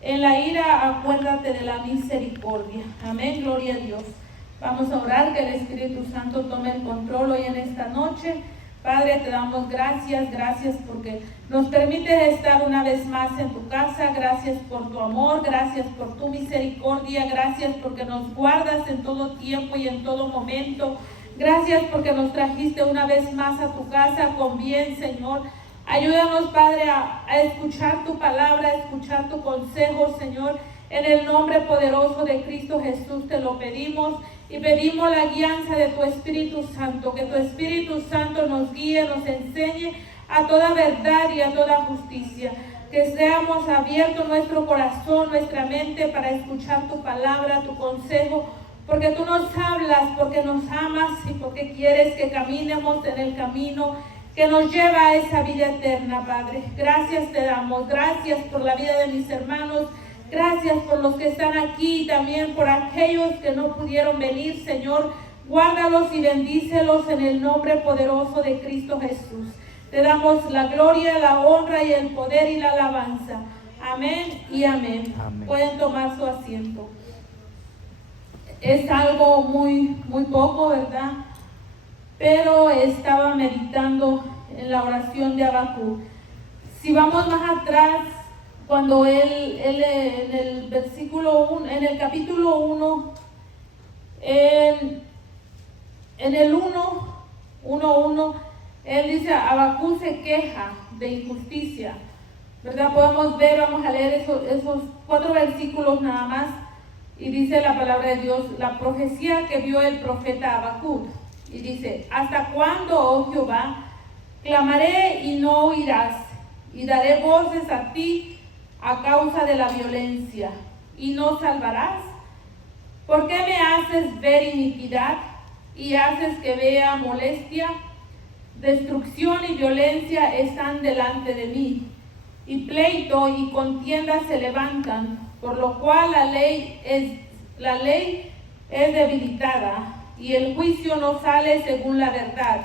En la ira, acuérdate de la misericordia. Amén, gloria a Dios. Vamos a orar que el Espíritu Santo tome el control hoy en esta noche. Padre, te damos gracias porque nos permites estar una vez más en tu casa. Gracias por tu amor, gracias por tu misericordia, gracias porque nos guardas en todo tiempo y en todo momento. Gracias porque nos trajiste una vez más a tu casa con bien, Señor. Ayúdanos, Padre, a escuchar tu palabra, a escuchar tu consejo, Señor. En el nombre poderoso de Cristo Jesús te lo pedimos y pedimos la guianza de tu Espíritu Santo, que tu Espíritu Santo nos guíe, nos enseñe a toda verdad y a toda justicia. Que seamos abiertos nuestro corazón, nuestra mente para escuchar tu palabra, tu consejo, porque tú nos hablas, porque nos amas y porque quieres que caminemos en el camino que nos lleva a esa vida eterna, Padre. Gracias te damos, gracias por la vida de mis hermanos, gracias por los que están aquí y también por aquellos que no pudieron venir, Señor. Guárdalos y bendícelos en el nombre poderoso de Cristo Jesús. Te damos la gloria, la honra y el poder y la alabanza. Amén y amén. Amén. Pueden tomar su asiento. Es algo muy poco, ¿verdad? Pero estaba meditando en la oración de Habacuc. Si vamos más atrás, cuando él en el versículo 1, en el capítulo 1, en el 1:1, él dice, Habacuc se queja de injusticia, ¿verdad? Podemos ver, vamos a leer esos 4 versículos nada más, y dice la palabra de Dios, la profecía que vio el profeta Habacuc. Y dice, ¿hasta cuándo, oh Jehová? Clamaré y no oirás, y daré voces a ti a causa de la violencia, y no salvarás. ¿Por qué me haces ver iniquidad y haces que vea molestia? Destrucción y violencia están delante de mí, y pleito y contienda se levantan, por lo cual la ley es debilitada, y el juicio no sale según la verdad,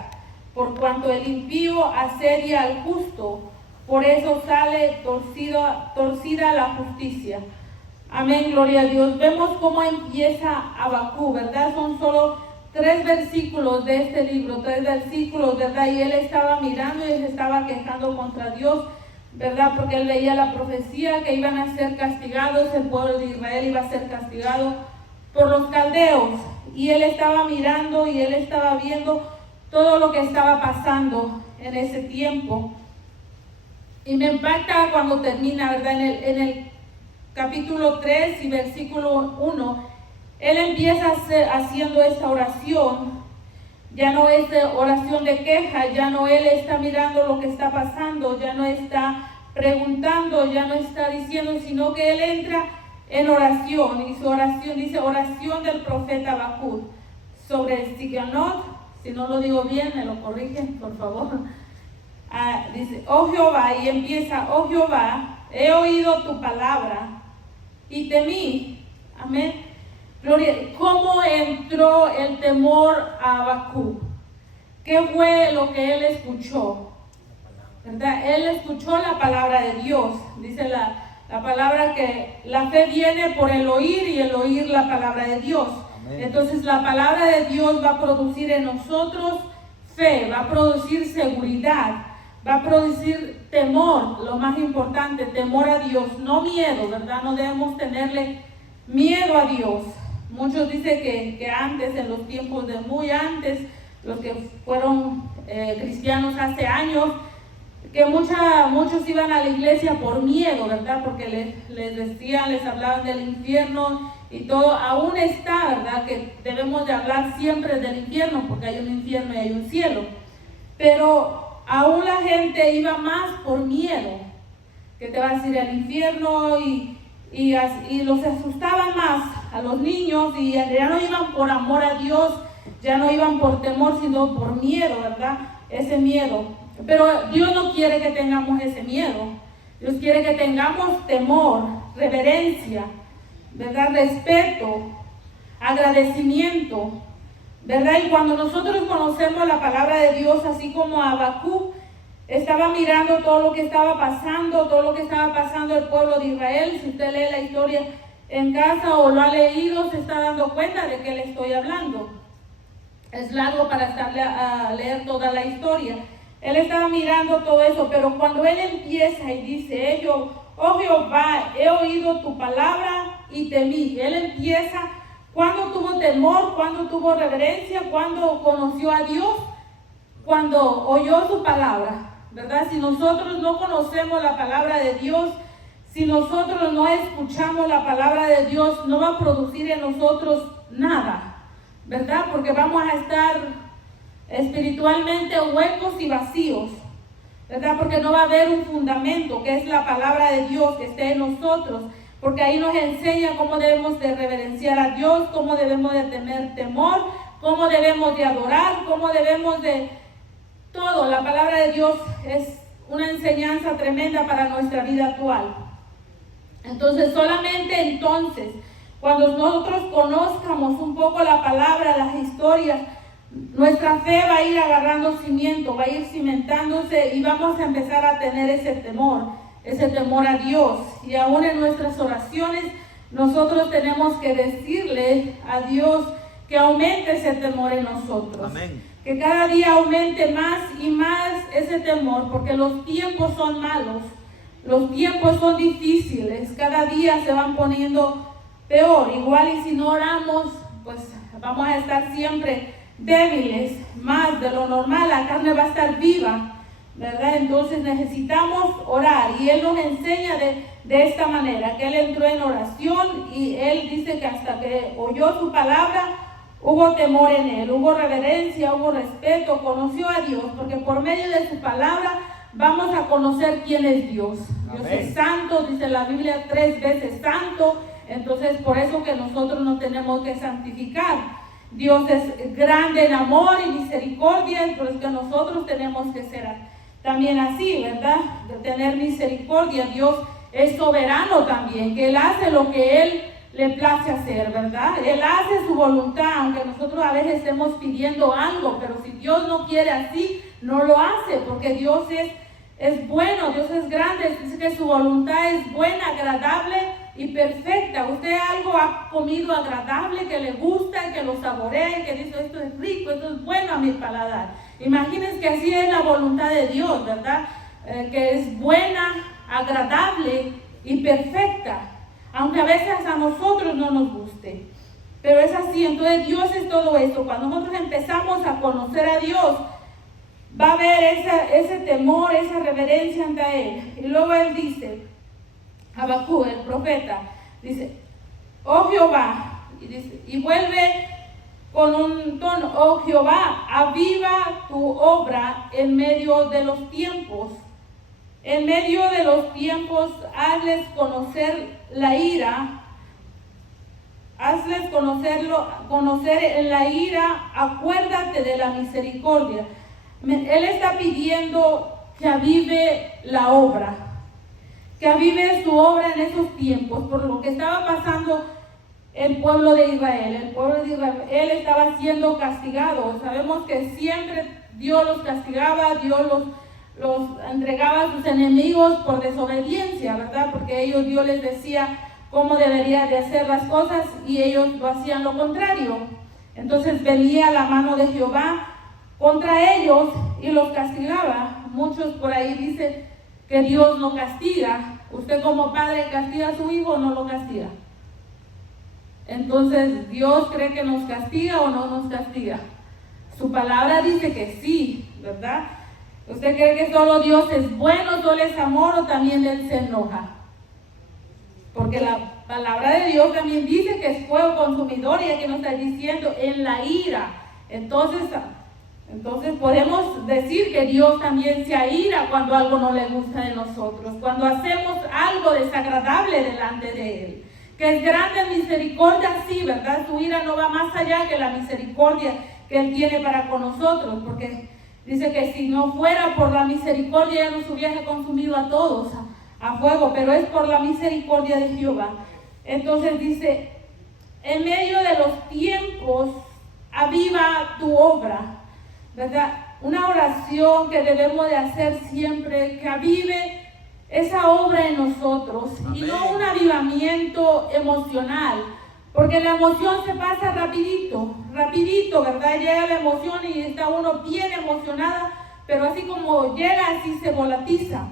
por cuanto el impío asedia al justo, por eso sale torcida la justicia. Amén, gloria a Dios. Vemos cómo empieza Habacuc, ¿verdad? Son solo 3 versículos de este libro, 3 versículos, ¿verdad? Y él estaba mirando y se estaba quejando contra Dios, ¿verdad? Porque él veía la profecía que iban a ser castigados, el pueblo de Israel iba a ser castigado por los caldeos. Y él estaba mirando y él estaba viendo todo lo que estaba pasando en ese tiempo. Y me impacta cuando termina, ¿verdad? En el capítulo 3 y versículo 1, él empieza haciendo esta oración. Ya no es oración de queja, ya no él está mirando lo que está pasando, ya no está preguntando, ya no está diciendo, sino que él entra en oración, y su oración dice oración del profeta Habacuc sobre el Siquionot. Si no lo digo bien, me lo corrigen, por favor. Dice, oh Jehová, y empieza, oh Jehová, he oído tu palabra y temí. Amén. Gloria. ¿Cómo entró el temor a Habacuc? ¿Qué fue lo que él escuchó? ¿Verdad? Él escuchó la palabra de Dios. Dice la palabra que la fe viene por el oír y el oír la palabra de Dios. Amén. Entonces la palabra de Dios va a producir en nosotros fe, va a producir seguridad, va a producir temor, lo más importante, temor a Dios, no miedo, ¿verdad? No debemos tenerle miedo a Dios. Muchos dicen que antes, en los tiempos de muy antes, los que fueron cristianos hace años, que muchos iban a la iglesia por miedo, ¿verdad? Porque les decían, les hablaban del infierno y todo. Aún está, ¿verdad? Que debemos de hablar siempre del infierno, porque hay un infierno y hay un cielo. Pero aún la gente iba más por miedo, que te vas a ir al infierno, y los asustaban más a los niños, y ya no iban por amor a Dios, ya no iban por temor, sino por miedo, ¿verdad? Ese miedo. Pero Dios no quiere que tengamos ese miedo. Dios quiere que tengamos temor, reverencia, ¿verdad? Respeto, agradecimiento, ¿verdad? Y cuando nosotros conocemos la palabra de Dios, así como Habacuc, estaba mirando todo lo que estaba pasando el pueblo de Israel. Si usted lee la historia en casa o lo ha leído, se está dando cuenta de qué le estoy hablando. Es largo para estarle a leer toda la historia. Él estaba mirando todo eso, pero cuando él empieza y dice, oh Jehová, he oído tu palabra y temí. Él empieza, cuando tuvo temor, cuando tuvo reverencia, cuando conoció a Dios, cuando oyó su palabra, ¿verdad? Si nosotros no conocemos la palabra de Dios, si nosotros no escuchamos la palabra de Dios, no va a producir en nosotros nada, ¿verdad? Porque vamos a estar espiritualmente huecos y vacíos, ¿verdad? Porque no va a haber un fundamento, que es la palabra de Dios, que esté en nosotros, porque ahí nos enseña cómo debemos de reverenciar a Dios, cómo debemos de tener temor, cómo debemos de adorar, cómo debemos de todo. La palabra de Dios es una enseñanza tremenda para nuestra vida actual. Entonces, solamente entonces, cuando nosotros conozcamos un poco la palabra, las historias, nuestra fe va a ir agarrando cimiento, va a ir cimentándose y vamos a empezar a tener ese temor a Dios. Y aún en nuestras oraciones, nosotros tenemos que decirle a Dios que aumente ese temor en nosotros. Amén. Que cada día aumente más y más ese temor, porque los tiempos son malos, los tiempos son difíciles, cada día se van poniendo peor. Igual y si no oramos, pues vamos a estar siempre débiles, más de lo normal, la carne va a estar viva, ¿verdad? Entonces necesitamos orar, y Él nos enseña de esta manera, que Él entró en oración y Él dice que hasta que oyó su palabra, hubo temor en Él, hubo reverencia, hubo respeto, conoció a Dios, porque por medio de su palabra vamos a conocer quién es Dios. Dios es santo, dice la Biblia 3 veces santo, entonces por eso que nosotros nos tenemos que santificar. Dios es grande en amor y misericordia, por eso que nosotros tenemos que ser también así, ¿verdad? De tener misericordia. Dios es soberano también, que Él hace lo que Él le place hacer, ¿verdad? Él hace su voluntad, aunque nosotros a veces estemos pidiendo algo, pero si Dios no quiere así, no lo hace, porque Dios es bueno, Dios es grande, dice que su voluntad es buena, agradable y perfecta. Usted algo ha comido agradable, que le gusta, que lo saborea, que dice esto es rico, esto es bueno a mi paladar. Imagínense que así es la voluntad de Dios, ¿verdad? Que es buena, agradable y perfecta, aunque a veces a nosotros no nos guste, pero es así. Entonces Dios es todo esto. Cuando nosotros empezamos a conocer a Dios, va a haber ese temor, esa reverencia ante Él. Y luego Él dice, Habacuc, el profeta, dice, oh Jehová, y vuelve con un tono, oh Jehová, aviva tu obra en medio de los tiempos. En medio de los tiempos, hazles conocer la ira, hazles conocer en la ira, acuérdate de la misericordia. Él está pidiendo que avive la obra, que avive su obra en esos tiempos, por lo que estaba pasando el pueblo de Israel. El pueblo de Israel estaba siendo castigado. Sabemos que siempre Dios los castigaba, Dios los entregaba a sus enemigos por desobediencia, ¿verdad? Porque Dios les decía cómo deberían de hacer las cosas y ellos lo hacían lo contrario. Entonces venía la mano de Jehová contra ellos y los castigaba. Muchos por ahí dicen que Dios no castiga. Usted como padre castiga a su hijo o no lo castiga. Entonces, ¿Dios cree que nos castiga o no nos castiga? Su palabra dice que sí, ¿verdad? ¿Usted cree que solo Dios es bueno, solo es amor, o también Él se enoja? Porque la palabra de Dios también dice que es fuego consumidor, y aquí nos está diciendo en la ira. Entonces podemos decir que Dios también se aira cuando algo no le gusta de nosotros, cuando hacemos algo desagradable delante de Él. Que es grande en misericordia, sí, ¿verdad? Su ira no va más allá que la misericordia que Él tiene para con nosotros, porque dice que si no fuera por la misericordia, ya nos hubiese consumido a todos a fuego, pero es por la misericordia de Jehová. Entonces dice, en medio de los tiempos, aviva tu obra, ¿verdad? una oración que debemos de hacer siempre, que avive esa obra en nosotros. Amén. Y no un avivamiento emocional, porque la emoción se pasa rapidito, ¿verdad? Llega la emoción y está uno bien emocionada, pero así como llega, así se volatiza.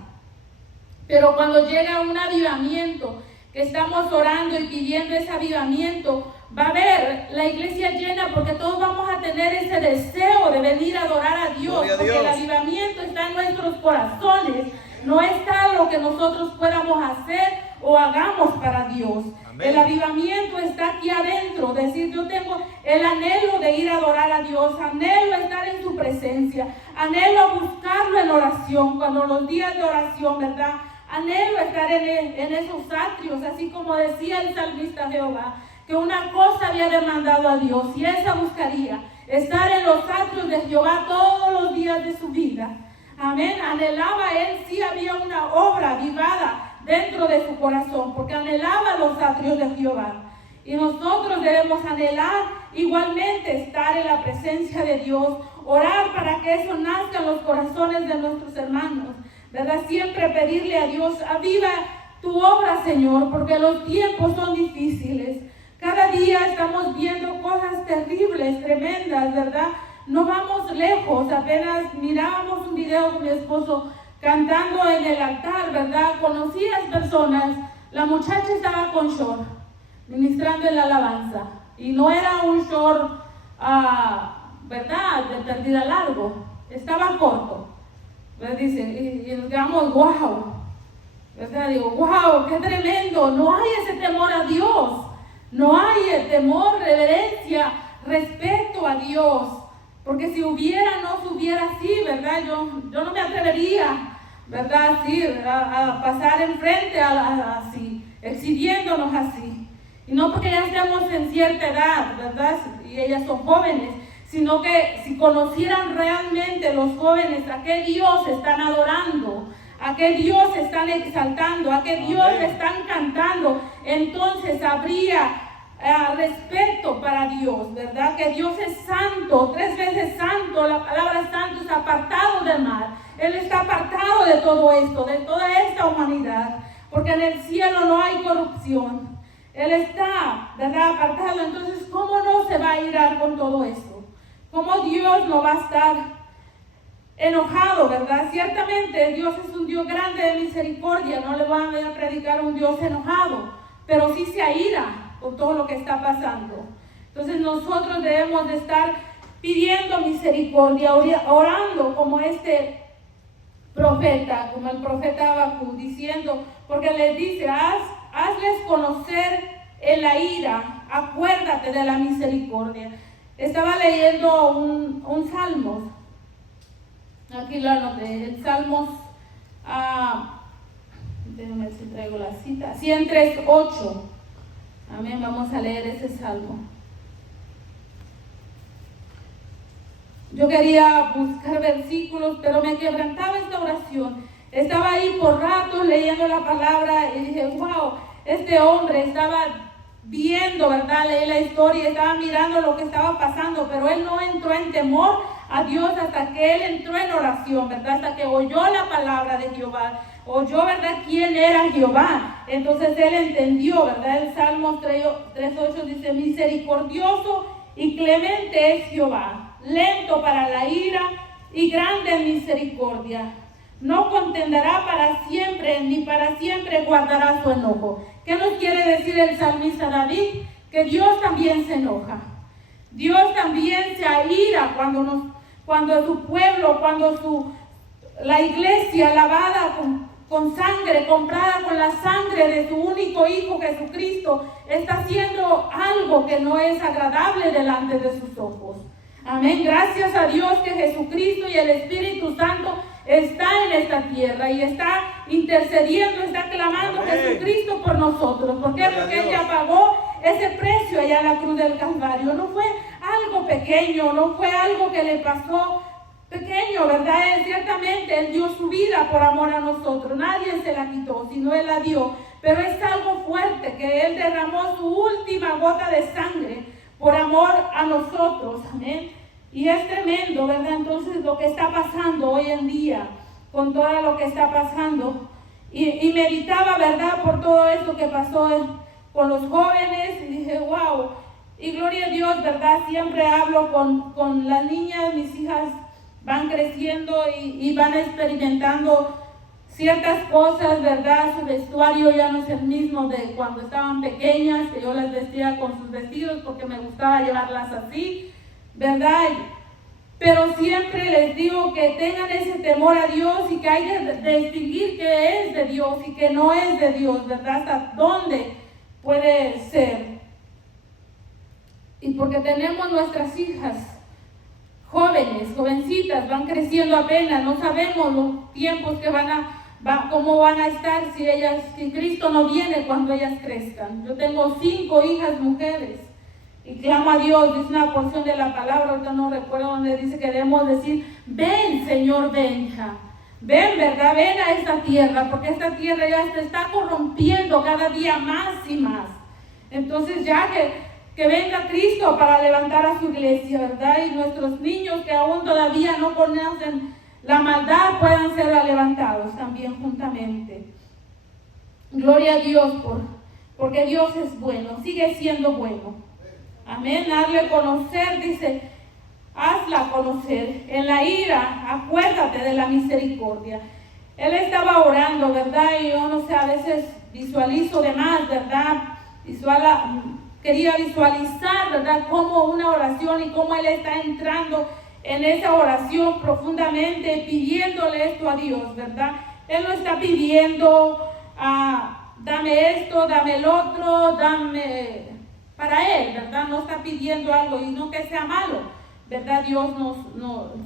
Pero cuando llega un avivamiento, que estamos orando y pidiendo ese avivamiento, va a haber la iglesia llena, porque todos vamos a tener ese deseo de venir a adorar a Dios, porque el avivamiento está en nuestros corazones, no está lo que nosotros podamos hacer o hagamos para Dios. Amén. El avivamiento está aquí adentro, decir, yo tengo el anhelo de ir a adorar a Dios, anhelo estar en su presencia, anhelo buscarlo en oración, cuando los días de oración, ¿verdad? Anhelo estar en esos atrios, así como decía el salmista Jehová, que una cosa había demandado a Dios, y esa buscaría, estar en los atrios de Jehová todos los días de su vida. Amén. Anhelaba él, sí había una obra avivada dentro de su corazón, porque anhelaba los atrios de Jehová. Y nosotros debemos anhelar igualmente estar en la presencia de Dios, orar para que eso nazca en los corazones de nuestros hermanos, ¿verdad? Siempre pedirle a Dios, aviva tu obra, Señor, porque los tiempos son difíciles. Cada día estamos viendo cosas terribles, tremendas, ¿verdad? No vamos lejos, apenas mirábamos un video con mi esposo cantando en el altar, ¿verdad? Conocí a las personas, la muchacha estaba con short, ministrando en la alabanza, y no era un short, ¿verdad?, de pérdida largo, estaba corto. Dicen, y nos quedamos, wow, ¿verdad? Digo, wow, qué tremendo. No hay ese temor a Dios, no hay el temor, reverencia, respeto a Dios, porque si hubiera, no se hubiera así, ¿verdad? Yo no me atrevería, ¿verdad? Así, a pasar enfrente así, exhibiéndonos así. Y no porque ya estemos en cierta edad, ¿verdad? Y ellas son jóvenes, sino que si conocieran realmente los jóvenes a qué Dios están adorando, a qué Dios están exaltando, a qué Dios están cantando, entonces habría respeto para Dios, ¿verdad? Que Dios es santo, 3 veces santo. La palabra santo es apartado del mal. Él está apartado de todo esto, de toda esta humanidad, porque en el cielo no hay corrupción. Él está, ¿verdad?, apartado. Entonces, ¿cómo no se va a irar con todo esto? ¿Cómo Dios no va a estar enojado, verdad? Ciertamente Dios es un Dios grande de misericordia, no le van a predicar un Dios enojado, pero sí se aira con todo lo que está pasando. Entonces nosotros debemos de estar pidiendo misericordia, orando como este profeta, como el profeta Habacuc, diciendo, porque les dice, hazles conocer en la ira, acuérdate de la misericordia. Estaba leyendo un Salmos, aquí lo anoté, el Salmos, déjame ver si traigo la cita, 103:8. Amén, vamos a leer ese Salmo. Yo quería buscar versículos, pero me quebrantaba esta oración. Estaba ahí por ratos leyendo la palabra y dije, wow, este hombre estaba viendo, ¿verdad? Leí la historia, estaba mirando lo que estaba pasando, pero él no entró en temor a Dios hasta que él entró en oración, ¿verdad? Hasta que oyó la palabra de Jehová, oyó, ¿verdad?, quién era Jehová. Entonces él entendió, ¿verdad? El Salmo 3:8 dice, misericordioso y clemente es Jehová, lento para la ira y grande en misericordia. No contenderá para siempre, ni para siempre guardará su enojo. ¿Qué nos quiere decir el salmista David? Que Dios también se enoja. Dios también se aira cuando su pueblo, la iglesia lavada con sangre, comprada con la sangre de su único Hijo Jesucristo, está haciendo algo que no es agradable delante de sus ojos. Amén. Gracias a Dios que Jesucristo y el Espíritu Santo está en esta tierra y está intercediendo, está clamando a Jesucristo por nosotros. ¿Por qué? Porque Él ya pagó ese precio allá en la cruz del Calvario. No fue algo pequeño, no fue algo que le pasó pequeño, ¿verdad? Ciertamente Él dio su vida por amor a nosotros. Nadie se la quitó, sino Él la dio. Pero es algo fuerte que Él derramó su última gota de sangre por amor a nosotros. Amén. Y es tremendo, ¿verdad? Entonces lo que está pasando hoy en día, con todo lo que está pasando, y meditaba, ¿verdad? Por todo esto que pasó con los jóvenes, y dije, wow, y gloria a Dios, ¿verdad? Siempre hablo con las niñas, mis hijas van creciendo y van experimentando ciertas cosas, ¿verdad? Su vestuario ya no es el mismo de cuando estaban pequeñas, que yo las vestía con sus vestidos porque me gustaba llevarlas así, ¿verdad? Pero siempre les digo que tengan ese temor a Dios y que hay que distinguir qué es de Dios y qué no es de Dios, ¿verdad? Hasta dónde puede ser. Y porque tenemos nuestras hijas jóvenes, jovencitas, van creciendo apenas, no sabemos los tiempos que cómo van a estar si Cristo no viene cuando ellas crezcan. Yo tengo 5 hijas mujeres y clamo a Dios, dice una porción de la palabra, ahorita no recuerdo donde dice que debemos decir, ven Señor, ven hija, ven, ¿verdad? Ven a esta tierra, porque esta tierra ya se está corrompiendo cada día más y más. Entonces ya que venga Cristo para levantar a su iglesia, ¿verdad? Y nuestros niños que aún todavía no conocen la maldad puedan ser levantados también juntamente. Gloria a Dios porque Dios es bueno, sigue siendo bueno. Amén, darle a conocer, dice, hazla conocer. En la ira, acuérdate de la misericordia. Él estaba orando, ¿verdad? Y yo no sé, a veces visualizo de más, ¿verdad? Quería visualizar, ¿verdad? Como una oración y cómo él está entrando en esa oración profundamente, pidiéndole esto a Dios, ¿verdad? Él no está pidiendo, dame esto, dame el otro, dame para él, ¿verdad? No está pidiendo algo y no que sea malo, ¿verdad? Dios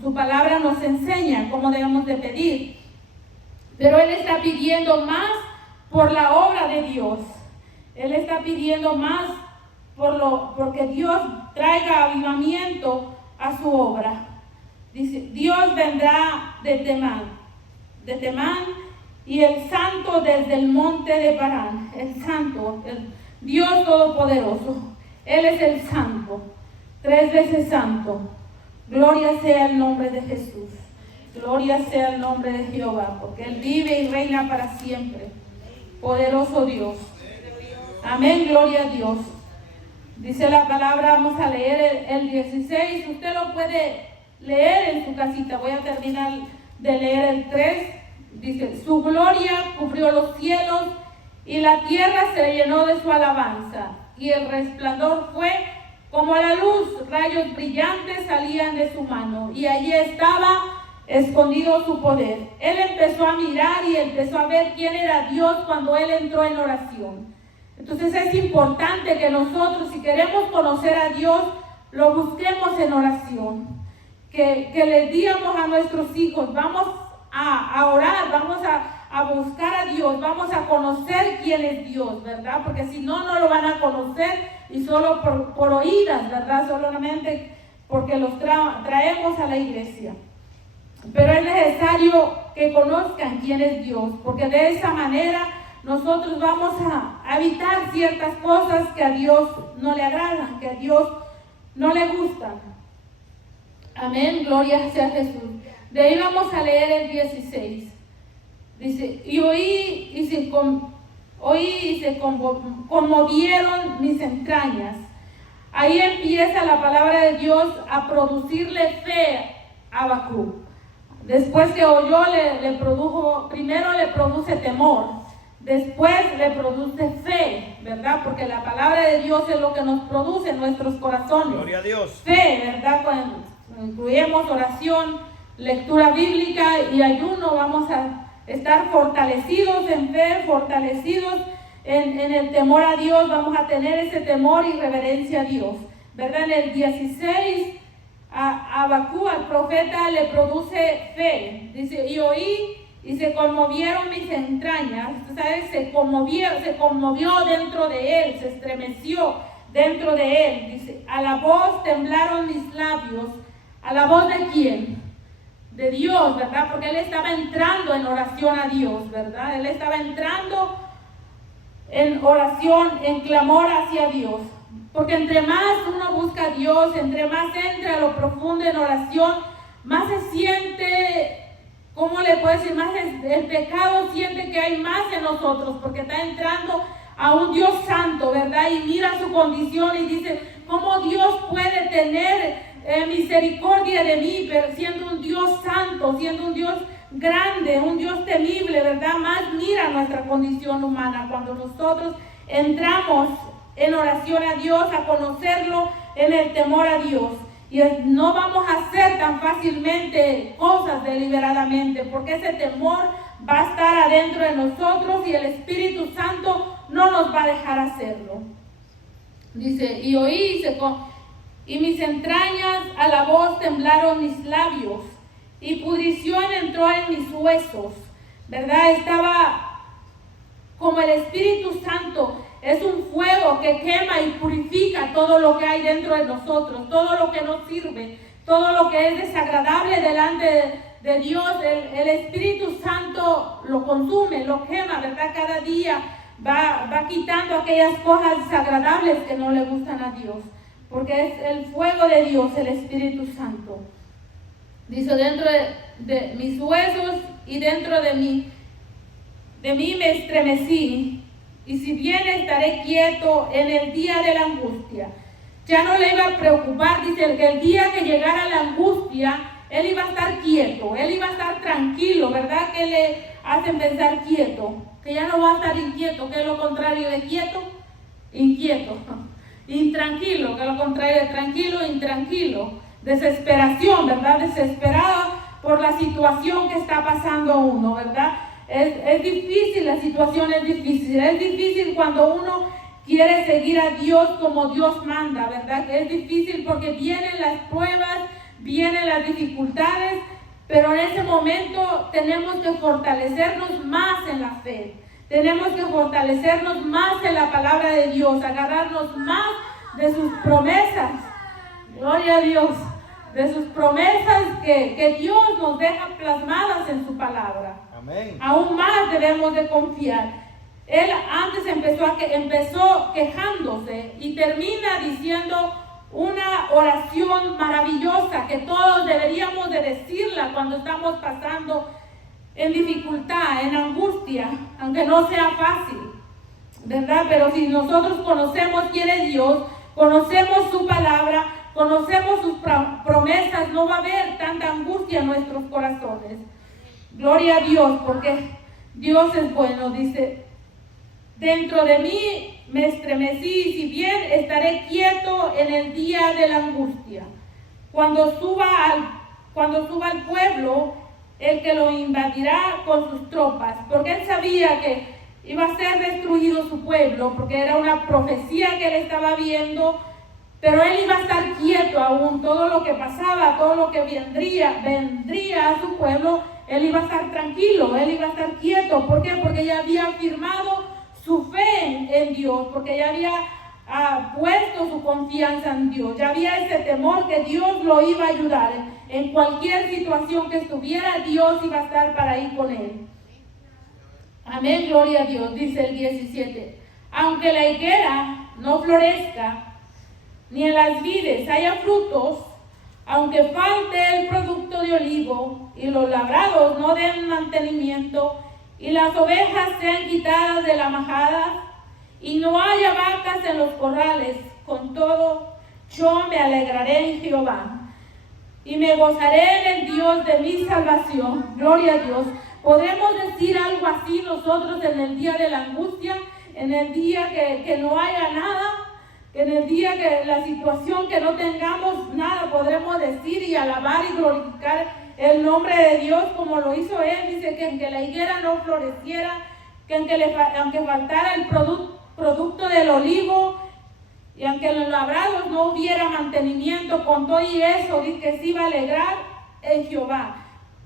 su palabra nos enseña cómo debemos de pedir, pero él está pidiendo más por la obra de Dios. Él está pidiendo más porque Dios traiga avivamiento a su obra. Dice, Dios vendrá de Temán y el santo desde el monte de Parán. El santo, el Dios todopoderoso. Él es el santo, 3 veces santo. Gloria sea el nombre de Jesús. Gloria sea el nombre de Jehová, porque Él vive y reina para siempre. Poderoso Dios. Amén, gloria a Dios. Dice la palabra, vamos a leer el 16. Usted lo puede leer en su casita. Voy a terminar de leer el 3. Dice, su gloria cubrió los cielos y la tierra se llenó de su alabanza. Y el resplandor fue como la luz, rayos brillantes salían de su mano. Y allí estaba escondido su poder. Él empezó a mirar y empezó a ver quién era Dios cuando él entró en oración. Entonces es importante que nosotros, si queremos conocer a Dios, lo busquemos en oración. Que le digamos a nuestros hijos, vamos a orar, vamos a buscar a Dios, vamos a conocer quién es Dios, ¿verdad? Porque si no, no lo van a conocer y solo por oídas, ¿verdad? Solamente porque los traemos a la iglesia. Pero es necesario que conozcan quién es Dios, porque de esa manera nosotros vamos a evitar ciertas cosas que a Dios no le agradan, que a Dios no le gustan. Amén, gloria sea Jesús. De ahí vamos a leer el 16. Dice, y oí y se conmovieron mis entrañas. Ahí empieza la palabra de Dios a producirle fe a Habacuc. Después que oyó, primero le produce temor, después le produce fe, ¿verdad? Porque la palabra de Dios es lo que nos produce en nuestros corazones. Gloria a Dios. Fe, ¿verdad? Cuando incluimos oración, lectura bíblica y ayuno, vamos a estar fortalecidos en fe, fortalecidos en el temor a Dios. Vamos a tener ese temor y reverencia a Dios, ¿verdad? En el 16, a Habacuc, al profeta, le produce fe. Dice, y oí y se conmovieron mis entrañas. ¿Sabes? Se conmovió dentro de él, se estremeció dentro de él. Dice, a la voz temblaron mis labios. ¿A la voz de quién? De Dios, ¿verdad? Porque él estaba entrando en oración a Dios, ¿verdad? Él estaba entrando en oración, en clamor hacia Dios. Porque entre más uno busca a Dios, entre más entra a lo profundo en oración, más se siente, ¿cómo le puedo decir? Más el pecado siente que hay más en nosotros, porque está entrando a un Dios santo, ¿verdad? Y mira su condición y dice, ¿cómo Dios puede tener misericordia de mí, pero siendo un Dios santo, siendo un Dios grande, un Dios temible, ¿verdad? Más mira nuestra condición humana cuando nosotros entramos en oración a Dios, a conocerlo en el temor a Dios. Y no vamos a hacer tan fácilmente cosas deliberadamente, porque ese temor va a estar adentro de nosotros y el Espíritu Santo no nos va a dejar hacerlo. Dice, y oí, y mis entrañas a la voz temblaron mis labios, y pudrición entró en mis huesos, ¿verdad? Estaba como el Espíritu Santo. Es un fuego que quema y purifica todo lo que hay dentro de nosotros, todo lo que nos sirve, todo lo que es desagradable delante de Dios. El Espíritu Santo lo consume, lo quema, ¿verdad? Cada día va quitando aquellas cosas desagradables que no le gustan a Dios, porque es el fuego de Dios, el Espíritu Santo. Dice, dentro de mis huesos y dentro de mí me estremecí. Y si bien estaré quieto en el día de la angustia. Ya no le iba a preocupar, dice, que el día que llegara la angustia, él iba a estar quieto, él iba a estar tranquilo, ¿verdad? ¿Qué le hacen pensar quieto? Que ya no va a estar inquieto, que es lo contrario de quieto, inquieto. Intranquilo, que es lo contrario de tranquilo, intranquilo. Desesperación, ¿verdad? Desesperado por la situación que está pasando uno, ¿verdad? Es difícil, la situación es difícil cuando uno quiere seguir a Dios como Dios manda, ¿verdad? Es difícil porque vienen las pruebas, vienen las dificultades, pero en ese momento tenemos que fortalecernos más en la fe, tenemos que fortalecernos más en la palabra de Dios, agarrarnos más de sus promesas, gloria a Dios, de sus promesas que Dios nos deja plasmadas en su palabra. Amén. Aún más debemos de confiar. Él antes empezó quejándose y termina diciendo una oración maravillosa que todos deberíamos de decirla cuando estamos pasando en dificultad, en angustia, aunque no sea fácil, ¿verdad? Pero si nosotros conocemos quién es Dios, conocemos su palabra, conocemos sus promesas, no va a haber tanta angustia en nuestros corazones. Gloria a Dios, porque Dios es bueno. Dice, dentro de mí me estremecí, si bien estaré quieto en el día de la angustia. Cuando suba al pueblo, el que lo invadirá con sus tropas, porque él sabía que iba a ser destruido su pueblo, porque era una profecía que él estaba viendo, pero él iba a estar quieto aún. Todo lo que pasaba, todo lo que vendría a su pueblo, él iba a estar tranquilo, él iba a estar quieto. ¿Por qué? Porque ya había firmado su fe en Dios, porque ya había puesto su confianza en Dios, ya había ese temor que Dios lo iba a ayudar. En cualquier situación que estuviera, Dios iba a estar para ir con él. Amén, gloria a Dios. Dice el 17, aunque la higuera no florezca, ni en las vides haya frutos, aunque falte el producto de olivo, y los labrados no den mantenimiento, y las ovejas sean quitadas de la majada, y no haya vacas en los corrales, con todo yo me alegraré en Jehová, y me gozaré en el Dios de mi salvación. Gloria a Dios. ¿Podemos decir algo así nosotros en el día de la angustia, en el día que no haya nada? En el día que la situación que no tengamos nada, podremos decir y alabar y glorificar el nombre de Dios como lo hizo él. Dice que aunque la higuera no floreciera, que aunque faltara el producto del olivo, y aunque en los labrados no hubiera mantenimiento, con todo y eso, dice que se iba a alegrar en Jehová.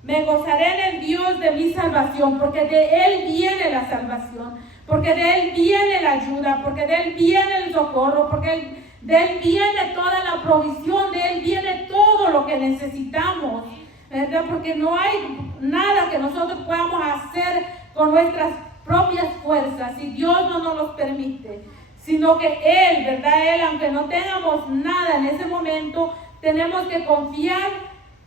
Me gozaré en el Dios de mi salvación, porque de él viene la salvación, porque de él viene la ayuda, porque de él viene el socorro, porque de él viene toda la provisión, de él viene todo lo que necesitamos, ¿verdad? Porque no hay nada que nosotros podamos hacer con nuestras propias fuerzas, si Dios no nos los permite. sino que Él, ¿verdad? Él, aunque no tengamos nada en ese momento, tenemos que confiar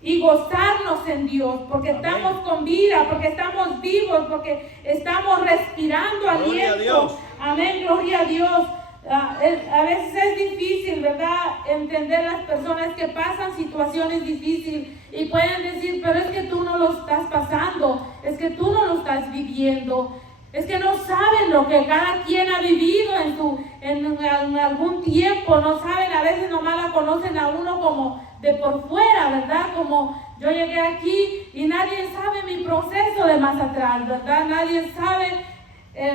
y gozarnos en Dios, porque Amén. Estamos con vida, porque estamos vivos, porque estamos respirando Gloria aliento. a Dios. Amén, gloria a Dios. A veces es difícil, ¿verdad?, entender las personas que pasan situaciones difíciles y pueden decir, pero es que tú no lo estás pasando, es que tú no lo estás viviendo, es que no saben lo que cada quien ha vivido en algún tiempo, no saben, a veces nomás la conocen a uno como de por fuera, ¿verdad? Como yo llegué aquí y nadie sabe mi proceso de más atrás, ¿verdad? Nadie sabe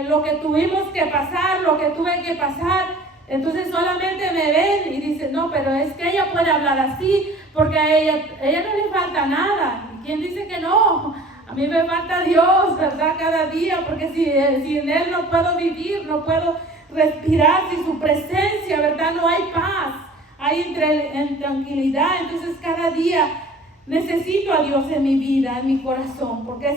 lo que tuvimos que pasar, lo que tuve que pasar. Entonces solamente me ven y dicen, no, pero es que ella puede hablar así, porque a ella no le falta nada. ¿Y quién dice que no? A mí me falta Dios, ¿verdad? Cada día, porque si en Él no puedo vivir, no puedo respirar, sin su presencia, ¿verdad? No hay paz, hay tranquilidad. Entonces cada día necesito a Dios en mi vida, en mi corazón, porque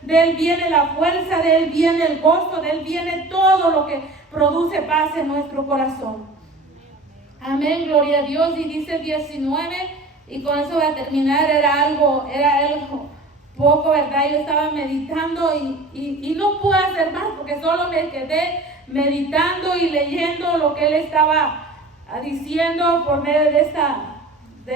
de Él viene la fuerza, de Él viene el gozo, de Él viene todo lo que produce paz en nuestro corazón. Amén, gloria a Dios. Y dice 19, y con eso voy a terminar, era algo poco, ¿verdad? Yo estaba meditando y no pude hacer más, porque solo me quedé meditando y leyendo lo que Él estaba diciendo por medio de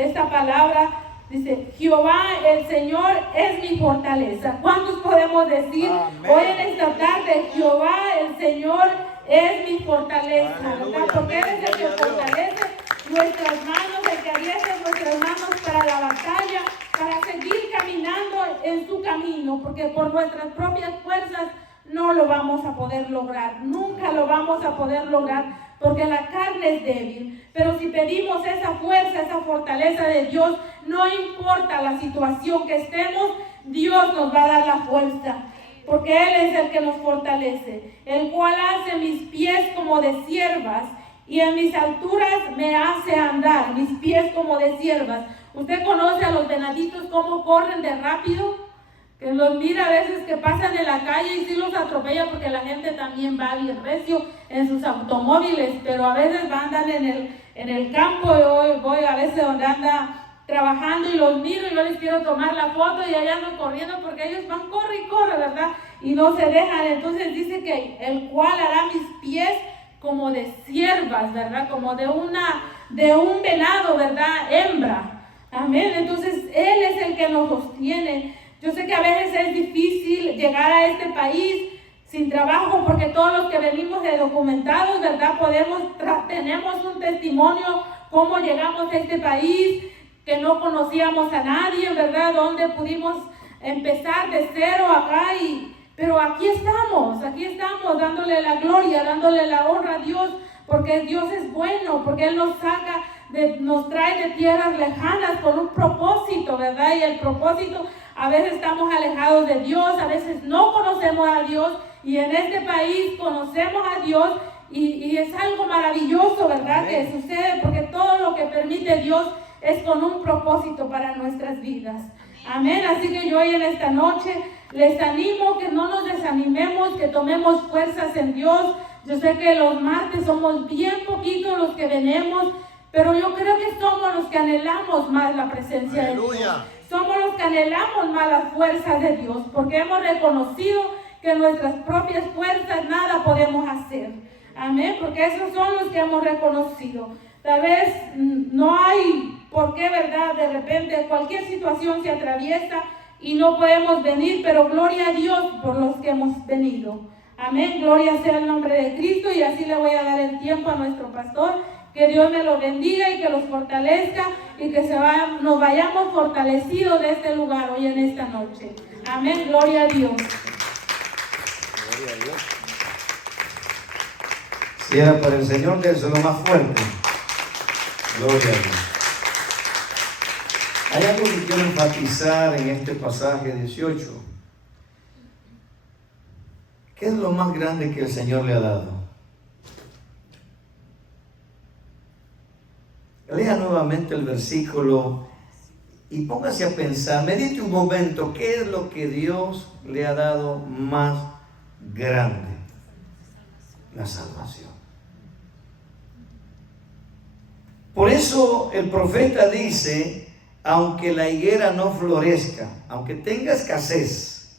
esta palabra. Dice, Jehová el Señor es mi fortaleza. ¿Cuántos podemos decir Amén. hoy en esta tarde, Jehová el Señor es mi fortaleza? ¿Verdad? Porque Él es el que fortalece nuestras manos, el que alienta nuestras manos para la batalla, para seguir caminando en su camino, porque por nuestras propias fuerzas no lo vamos a poder lograr, nunca lo vamos a poder lograr, porque la carne es débil. Pero si pedimos esa fuerza, esa fortaleza de Dios, no importa la situación que estemos, Dios nos va a dar la fuerza, porque Él es el que nos fortalece, el cual hace mis pies como de ciervas y en mis alturas me hace andar, mis pies como de ciervas. ¿Usted conoce a los venaditos cómo corren de rápido? Que los mira a veces que pasan en la calle y sí los atropella, porque la gente también va bien recio en sus automóviles, pero a veces andan en el campo. Yo voy a veces donde anda trabajando y los miro y yo les quiero tomar la foto y allá andan corriendo porque ellos van, corre y corre, ¿verdad? Y no se dejan. Entonces dice que el cual hará mis pies como de ciervas, ¿verdad? Como de un venado, ¿verdad? Hembra. Amén. Entonces Él es el que nos sostiene. Yo sé que a veces es difícil llegar a este país sin trabajo, porque todos los que venimos de documentados, ¿verdad? Tenemos un testimonio cómo llegamos a este país, que no conocíamos a nadie, ¿verdad? Donde pudimos empezar de cero acá, pero aquí estamos dándole la gloria, dándole la honra a Dios, porque Dios es bueno, porque Él nos trae de tierras lejanas con un propósito, ¿verdad? Y el propósito, a veces estamos alejados de Dios, a veces no conocemos a Dios, y en este país conocemos a Dios, y es algo maravilloso, ¿verdad? Amén. Que sucede, porque todo lo que permite Dios es con un propósito para nuestras vidas. Amén. Así que yo hoy en esta noche les animo que no nos desanimemos, que tomemos fuerzas en Dios. Yo sé que los martes somos bien poquitos los que venimos, pero yo creo que somos los que anhelamos más la presencia de Dios. Somos los que anhelamos más las fuerzas de Dios, porque hemos reconocido que nuestras propias fuerzas nada podemos hacer. Amén, porque esos son los que hemos reconocido. Tal vez no hay por qué, ¿verdad? De repente cualquier situación se atraviesa y no podemos venir, pero gloria a Dios por los que hemos venido. Amén, gloria sea el nombre de Cristo. Y así le voy a dar el tiempo a nuestro pastor. Que Dios me lo bendiga y que los fortalezca y que nos vayamos fortalecidos de este lugar hoy en esta noche. Amén, gloria a Dios. Gloria a Dios. Si era para el Señor, que es lo más fuerte. Gloria a Dios. Hay algo que quiero enfatizar en este pasaje 18. ¿Qué es lo más grande que el Señor le ha dado? Lea nuevamente el versículo y póngase a pensar, medite un momento, ¿qué es lo que Dios le ha dado más grande? La salvación. Por eso el profeta dice, aunque la higuera no florezca, aunque tenga escasez,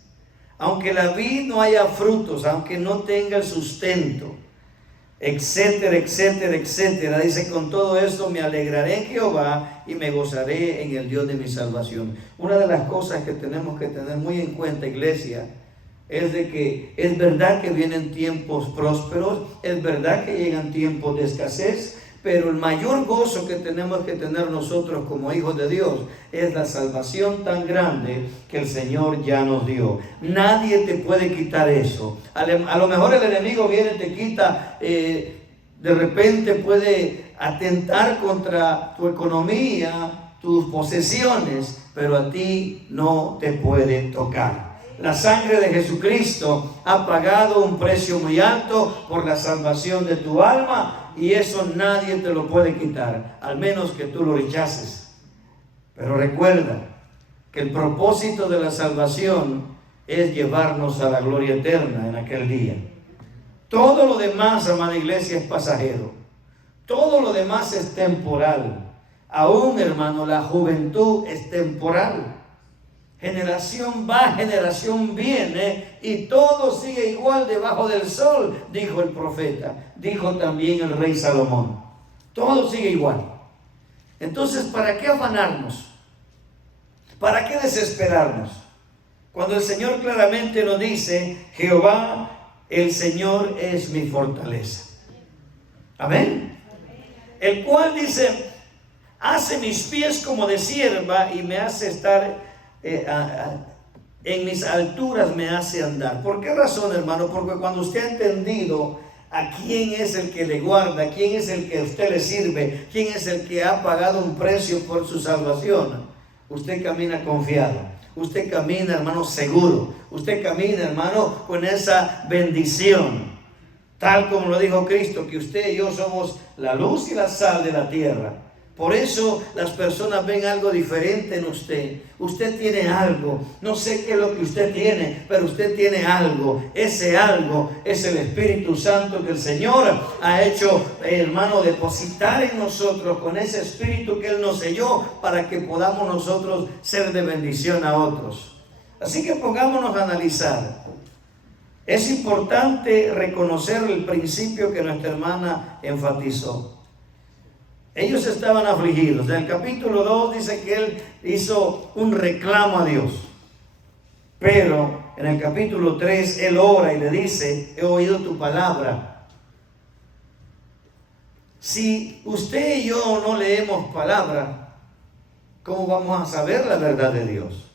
aunque la vid no haya frutos, aunque no tenga el sustento, etcétera, etcétera, etcétera. Dice, con todo esto me alegraré en Jehová y me gozaré en el Dios de mi salvación. Una de las cosas que tenemos que tener muy en cuenta, iglesia, es de que es verdad que vienen tiempos prósperos, es verdad que llegan tiempos de escasez, pero el mayor gozo que tenemos que tener nosotros como hijos de Dios es la salvación tan grande que el Señor ya nos dio. Nadie te puede quitar eso. A lo mejor el enemigo viene y te quita, de repente puede atentar contra tu economía, tus posesiones, pero a ti no te puede tocar. La sangre de Jesucristo ha pagado un precio muy alto por la salvación de tu alma, y eso nadie te lo puede quitar, al menos que tú lo rechaces. Pero recuerda que el propósito de la salvación es llevarnos a la gloria eterna en aquel día. Todo lo demás, amada iglesia, es pasajero. Todo lo demás es temporal. Aún, hermano, la juventud es temporal. Generación va, generación viene, y todo sigue igual debajo del sol, dijo el profeta, dijo también el rey Salomón. Todo sigue igual. Entonces, ¿para qué afanarnos? ¿Para qué desesperarnos? Cuando el Señor claramente nos dice, Jehová, el Señor es mi fortaleza. Amén. El cual dice, hace mis pies como de sierva y me hace estar en mis alturas, me hace andar. ¿Por qué razón, hermano? Porque cuando usted ha entendido a quién es el que le guarda, quién es el que a usted le sirve, quién es el que ha pagado un precio por su salvación, usted camina confiado, usted camina, hermano, seguro, usted camina, hermano, con esa bendición, tal como lo dijo Cristo, que usted y yo somos la luz y la sal de la tierra. Por eso las personas ven algo diferente en usted. Usted tiene algo. No sé qué es lo que usted tiene, pero usted tiene algo. Ese algo es el Espíritu Santo que el Señor ha hecho, hermano, depositar en nosotros con ese Espíritu que Él nos selló para que podamos nosotros ser de bendición a otros. Así que pongámonos a analizar. Es importante reconocer el principio que nuestra hermana enfatizó. Ellos estaban afligidos. En el capítulo 2 dice que él hizo un reclamo a Dios. Pero en el capítulo 3 él ora y le dice, he oído tu palabra. Si usted y yo no leemos palabra, ¿cómo vamos a saber la verdad de Dios?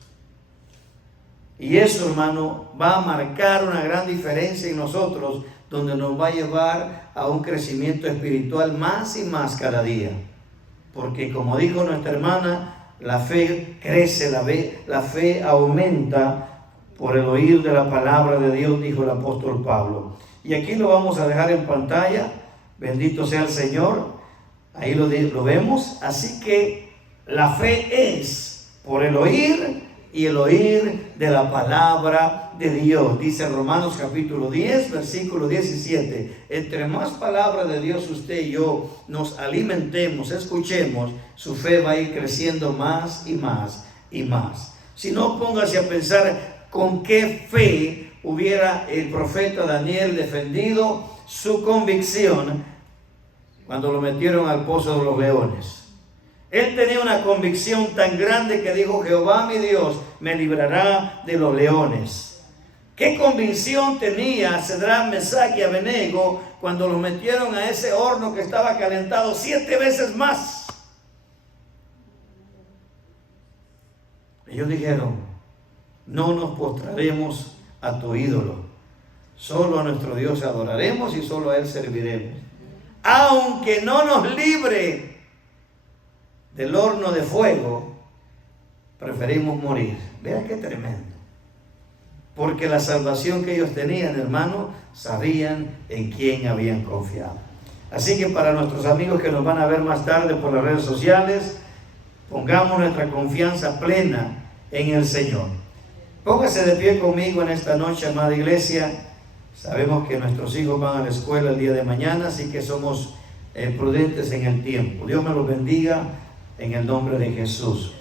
Y eso, hermano, va a marcar una gran diferencia en nosotros, donde nos va a llevar a un crecimiento espiritual más y más cada día. Porque como dijo nuestra hermana, la fe crece, la fe aumenta por el oír de la palabra de Dios, dijo el apóstol Pablo. Y aquí lo vamos a dejar en pantalla, bendito sea el Señor, ahí lo vemos. Así que la fe es por el oír, y el oír de la palabra de Dios. Dice Romanos capítulo 10, versículo 17. Entre más palabra de Dios usted y yo nos alimentemos, escuchemos, su fe va a ir creciendo más y más y más. Si no, póngase a pensar con qué fe hubiera el profeta Daniel defendido su convicción cuando lo metieron al pozo de los leones. Él tenía una convicción tan grande que dijo, Jehová mi Dios me librará de los leones. ¿Qué convicción tenía Sadrach, Mesach y Abednego cuando los metieron a ese horno que estaba calentado 7 veces más? Ellos dijeron, no nos postraremos a tu ídolo, solo a nuestro Dios adoraremos y solo a Él serviremos. Aunque no nos libre del horno de fuego, preferimos morir. Vean qué tremendo. Porque la salvación que ellos tenían, hermano, sabían en quién habían confiado. Así que para nuestros amigos que nos van a ver más tarde por las redes sociales, pongamos nuestra confianza plena en el Señor. Póngase de pie conmigo en esta noche, amada iglesia. Sabemos que nuestros hijos van a la escuela el día de mañana, así que somos prudentes en el tiempo. Dios me los bendiga en el nombre de Jesús.